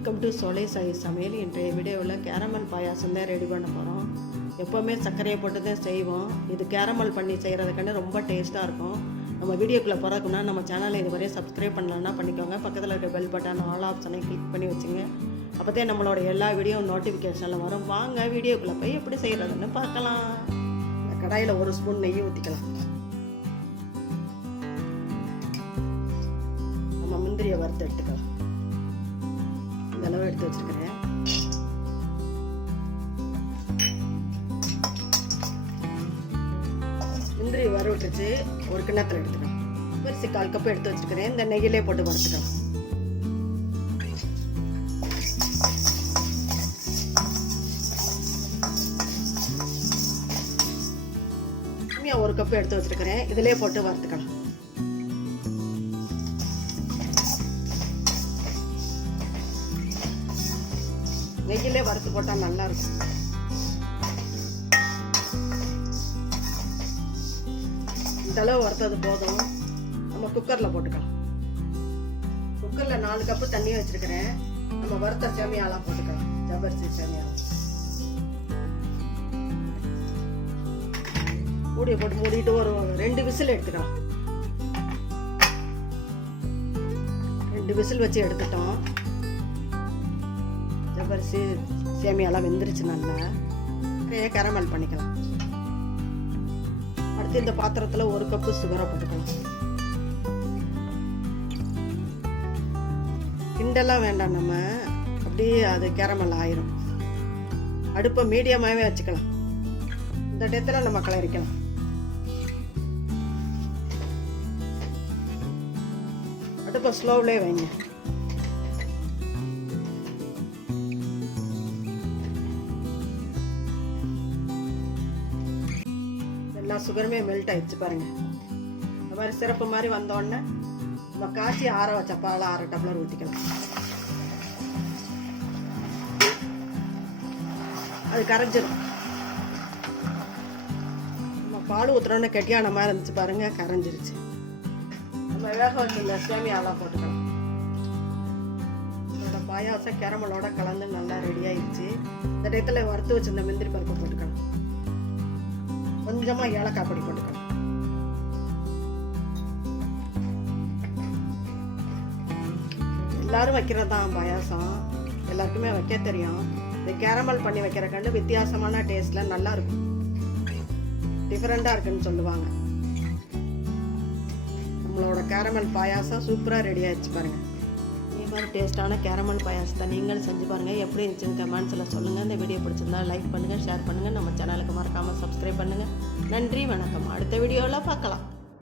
Welcome to சோலை சாய் சமையல். இன்றைய வீடியோவில் கேரமல் பாயாசம் தான் ரெடி பண்ண போகிறோம். எப்போவுமே சர்க்கரையை போட்டு தான் செய்வோம். இது கேரமல் பண்ணி செய்கிறதுக்கான ரொம்ப டேஸ்ட்டாக இருக்கும். நம்ம வீடியோக்குள்ளே போகிறதுக்குன்னா நம்ம சேனலை இதுவரையும் சப்ஸ்கிரைப் பண்ணலன்னா பண்ணிக்கோங்க. பக்கத்தில் இருக்க பெல் பட்டன் ஆல் ஆப்ஷனை கிளிக் பண்ணி வச்சுங்க. அப்போ தான் நம்மளோட எல்லா வீடியோ நோட்டிஃபிகேஷனில் வரும். வாங்க வீடியோக்குள்ளே போய் எப்படி செய்கிறதுன்னு பார்க்கலாம். கடாயில் 1 ஸ்பூன் நெய் ஊற்றிக்கலாம். நம்ம முந்திரியை வறுத்து எடுத்துக்கலாம். இந்த அளவு எடுத்து வச்சிருக்கிறேன். முந்திரி வறுவிட்டுச்சு ஒரு கிண்ணத்தில் எடுத்துக்கலாம். பெருசு 1/4 கப் எடுத்து வச்சிருக்கிறேன். இந்த நெய்யிலே போட்டு வறுத்துக்கலாம். கம்மியாக 1 கப் எடுத்து வச்சிருக்கிறேன். இதிலே போட்டு வறுத்துக்கலாம். நெய்யிலே வறுத்து போட்டால் நல்லா இருக்கும். இந்த அளவு வறுத்தது போதும். நம்ம குக்கரில் போட்டுக்கலாம். குக்கரில் 4 கப்பு தண்ணி வச்சிருக்கிறேன். நம்ம வறுத்த சேமியாலாம் போட்டுக்கலாம். ஜவ்வரிசி சேமியா மூடியை போட்டு மூடிட்டு ஒரு 2 விசில் எடுத்துக்கலாம். 2 விசில் வச்சு எடுத்துட்டோம். ஜவ்வரிசி சேமியாலாம் வெந்துருச்சு. நல்லா கேரமல் பண்ணிக்கலாம். அடுத்து இந்த பாத்திரத்தில் 1 கப்பு சுகரை போட்டுக்கலாம். கிண்டெல்லாம் வேண்டாம், நம்ம அப்படியே அது கேரமல் ஆயிரும். அடுப்பை மீடியமாகவே வச்சுக்கலாம். இந்த டயத்தில் நம்ம கிளறிக்கலாம். அடுப்பை ஸ்லோவிலே வைங்க. எல்லா சுகருமே மெல்ட் ஆயிடுச்சு பாருங்க. இந்த மாதிரி சிறப்பு மாதிரி வந்தோடனே நம்ம காய்ச்சி ஆற வச்ச பால் 1/2 டம்ளர் ஊற்றிக்கலாம். அது கரைஞ்சிடும். நம்ம பால் ஊற்றுறோன்னு கெட்டியான மாதிரி இருந்துச்சு பாருங்க, கரைஞ்சிருச்சு. நம்ம வேக வச்சிருந்த சேமியாலாம் போட்டுக்கலாம். என்னோட பாயாசம் கேரமலோட கலந்து நல்லா ரெடி ஆயிடுச்சு. இந்த டயத்தில் வறுத்து வச்சிருந்த முந்திரி பருப்பு போட்டுக்கலாம். கொஞ்சமாக ஏலக்காய் பொடி போட்டுக்கலாம். எல்லாரும் வைக்கிறது தான் பாயாசம். எல்லாருக்குமே வைக்க தெரியும். இந்த கேரமல் பண்ணி வைக்கிறக்காண்டு வித்தியாசமான டேஸ்ட்ல நல்லா இருக்கும். டிஃப்ரெண்டாக இருக்குன்னு சொல்லுவாங்க. நம்மளோட கேரமல் பாயாசம் சூப்பராக ரெடி ஆயிடுச்சு பாருங்க. இதே மாதிரி டேஸ்ட்டான கேரமல் பாயாசத்தை நீங்களும் செஞ்சு பாருங்கள். எப்படி இருந்துச்சுன்னு கமெண்ட்ஸில் சொல்லுங்கள். இந்த வீடியோ பிடிச்சிருந்தா லைக் பண்ணுங்கள், ஷேர் பண்ணுங்கள். நம்ம சேனலுக்கு மறக்காமல் சப்ஸ்கிரைப் பண்ணுங்கள். நன்றி, வணக்கம். அடுத்த வீடியோவில் பார்க்கலாம்.